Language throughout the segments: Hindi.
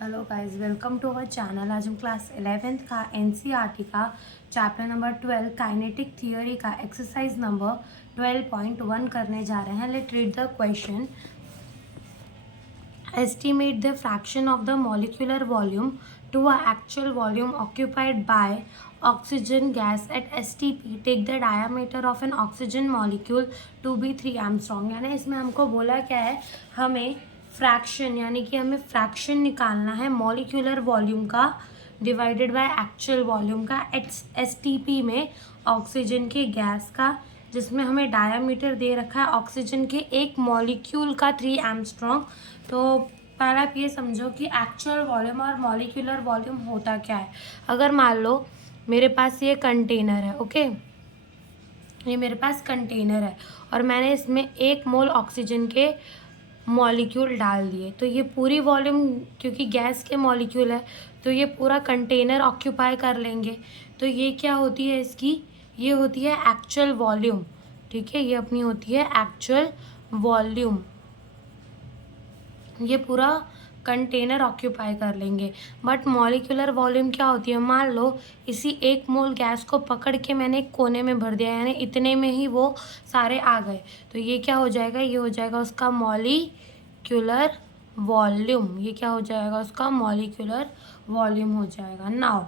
Hello guys, welcome to our channel. आज हम क्लास 11th का एनसीईआरटी का चैप्टर नंबर 12 काइनेटिक थियोरी का एक्सरसाइज नंबर 12.1 करने जा रहे हैं। Let read the question. Estimate the fraction of the molecular volume to a actual volume occupied by oxygen gas at STP. Take the diameter of an oxygen molecule to be 3 angstrom. यानी इसमें हमको बोला क्या है, हमें फ्रैक्शन यानी कि हमें फ्रैक्शन निकालना है मॉलिक्यूलर वॉल्यूम का डिवाइडेड बाय एक्चुअल वॉल्यूम का एसटीपी में ऑक्सीजन के गैस का, जिसमें हमें डायामीटर दे रखा है ऑक्सीजन के एक मॉलिक्यूल का 3 एंगस्ट्रॉम। तो पहला आप ये समझो कि एक्चुअल वॉल्यूम और मॉलिक्यूलर वॉल्यूम होता क्या है। अगर मान लो मेरे पास ये कंटेनर है, ओके, ये मेरे पास कंटेनर है और मैंने इसमें 1 मोल ऑक्सीजन के मॉलिक्यूल डाल दिए, तो ये पूरी वॉल्यूम, क्योंकि गैस के मॉलिक्यूल है तो ये पूरा कंटेनर ऑक्यूपाई कर लेंगे। तो ये क्या होती है इसकी, ये होती है एक्चुअल वॉल्यूम। ठीक है, ये अपनी होती है एक्चुअल वॉल्यूम। ये पूरा कंटेनर ऑक्यूपाई कर लेंगे। बट मॉलिक्यूलर वॉल्यूम क्या होती है, मान लो इसी 1 मोल गैस को पकड़ के मैंने एक कोने में भर दिया, यानी इतने में ही वो सारे आ गए, तो ये क्या हो जाएगा, ये हो जाएगा उसका मॉलिक्यूलर वॉल्यूम। ये क्या हो जाएगा, उसका मॉलिक्यूलर वॉल्यूम हो जाएगा। नाउ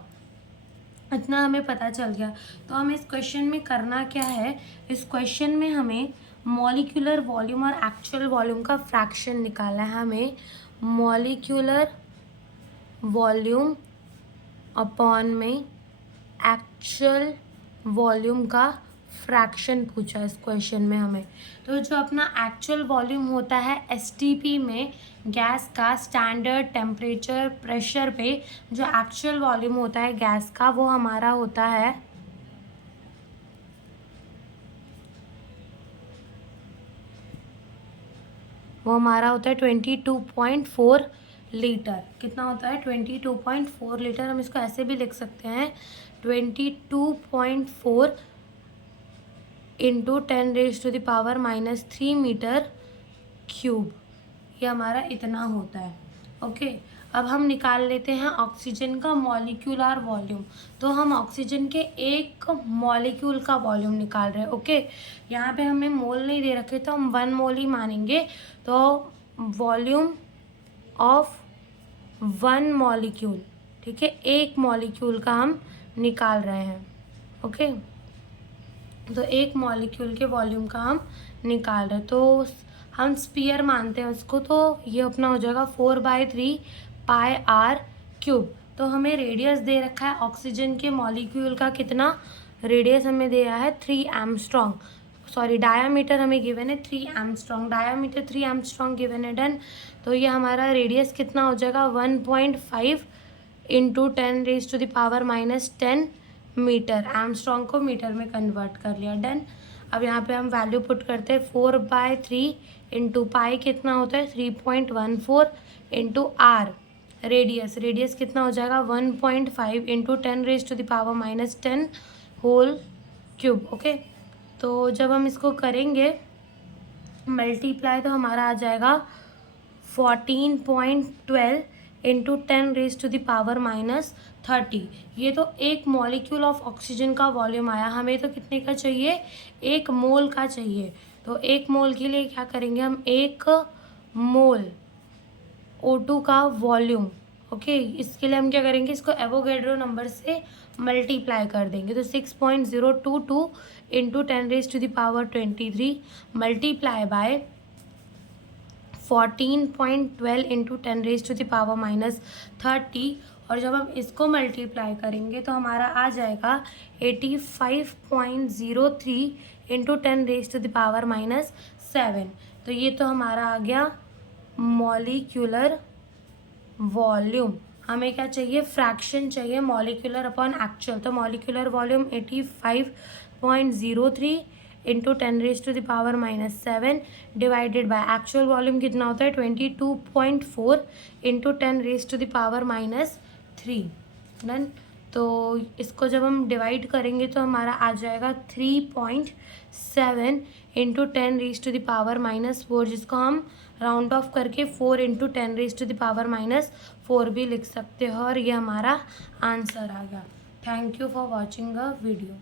इतना हमें पता चल गया, तो हमें इस क्वेश्चन में करना क्या है, इस क्वेश्चन में हमें मॉलिक्यूलर वॉल्यूम और एक्चुअल वॉल्यूम का फ्रैक्शन निकालना है। हमें मॉलिक्यूलर वॉल्यूम अपॉन में एक्चुअल वॉल्यूम का फ्रैक्शन पूछा इस क्वेश्चन में हमें। तो जो अपना एक्चुअल वॉल्यूम होता है एसटीपी में गैस का स्टैंडर्ड टेम्परेचर प्रेशर पे, जो एक्चुअल वॉल्यूम होता है गैस का वो हमारा होता है 22.4 लीटर। कितना होता है, 22.4 लीटर। हम इसको ऐसे भी लिख सकते हैं 22.4 इंटू 10⁻³ मीटर क्यूब। ये हमारा इतना होता है। ओके, अब हम निकाल लेते हैं ऑक्सीजन का मॉलिक्यूलर वॉल्यूम। तो हम ऑक्सीजन के एक मॉलिक्यूल का वॉल्यूम निकाल रहे हैं। ओके, यहाँ पे हमें मोल नहीं दे रखे तो हम 1 मोल ही मानेंगे। तो वॉल्यूम ऑफ 1 मॉलिक्यूल, ठीक है, एक मॉलिक्यूल का हम निकाल रहे हैं। ओके, तो एक मॉलिक्यूल के वॉल्यूम का हम निकाल रहे हैं, तो हम स्पीयर मानते हैं उसको, तो ये अपना हो जाएगा 4/3 पाई आर क्यूब। तो हमें रेडियस दे रखा है ऑक्सीजन के मॉलिक्यूल का, कितना रेडियस हमें दिया है 3 एंगस्ट्रॉम, सॉरी डायामीटर हमें गिवन है 3 एंगस्ट्रॉम, डायामीटर 3 एंगस्ट्रॉम गिवन है। डन। तो ये हमारा रेडियस कितना हो जाएगा 1.5 इंटू 10⁻⁻10 मीटर। एंगस्ट्रॉम को मीटर में कन्वर्ट कर लिया। डन। अब यहाँ पे हम वैल्यू पुट करते हैं 4/3 इंटू पाई कितना होता है 3.14 इंटू आर रेडियस कितना हो जाएगा 1.5 इंटू 10⁻⁻10 होल क्यूब। ओके, तो जब हम इसको करेंगे मल्टीप्लाई तो हमारा आ जाएगा 14.12 इंटू 10⁻⁻30। ये तो एक मॉलिक्यूल ऑफ ऑक्सीजन का वॉल्यूम आया। हमें तो कितने का चाहिए, 1 मोल का चाहिए। तो 1 मोल के लिए क्या करेंगे हम, 1 मोल O2 का वॉल्यूम। ओके, इसके लिए हम क्या करेंगे, इसको एवोगैड्रो नंबर से मल्टीप्लाई कर देंगे। तो 6.022 इंटू 10⁻23 मल्टीप्लाई बाय 14.12 इंटू 10⁻⁻30। और जब हम इसको मल्टीप्लाई करेंगे तो हमारा आ जाएगा 85.03 इंटू 10⁻⁻7। तो ये तो हमारा आ गया मॉलिक्यूलर वॉल्यूम। हमें क्या चाहिए, फ्रैक्शन चाहिए मॉलिक्यूलर अपॉन एक्चुअल। तो molecular volume 85.03 into 10⁻⁻7 divided by actual volume कितना होता है 22.4 इंटू 10⁻⁻3। डन। तो इसको जब हम डिवाइड करेंगे तो हमारा आ जाएगा 3.7 इंटू 10⁻⁻4, जिसको हम राउंड ऑफ करके 4 × 10⁻⁴ भी लिख सकते हो और ये हमारा आंसर आ गया। Thank you for watching a video.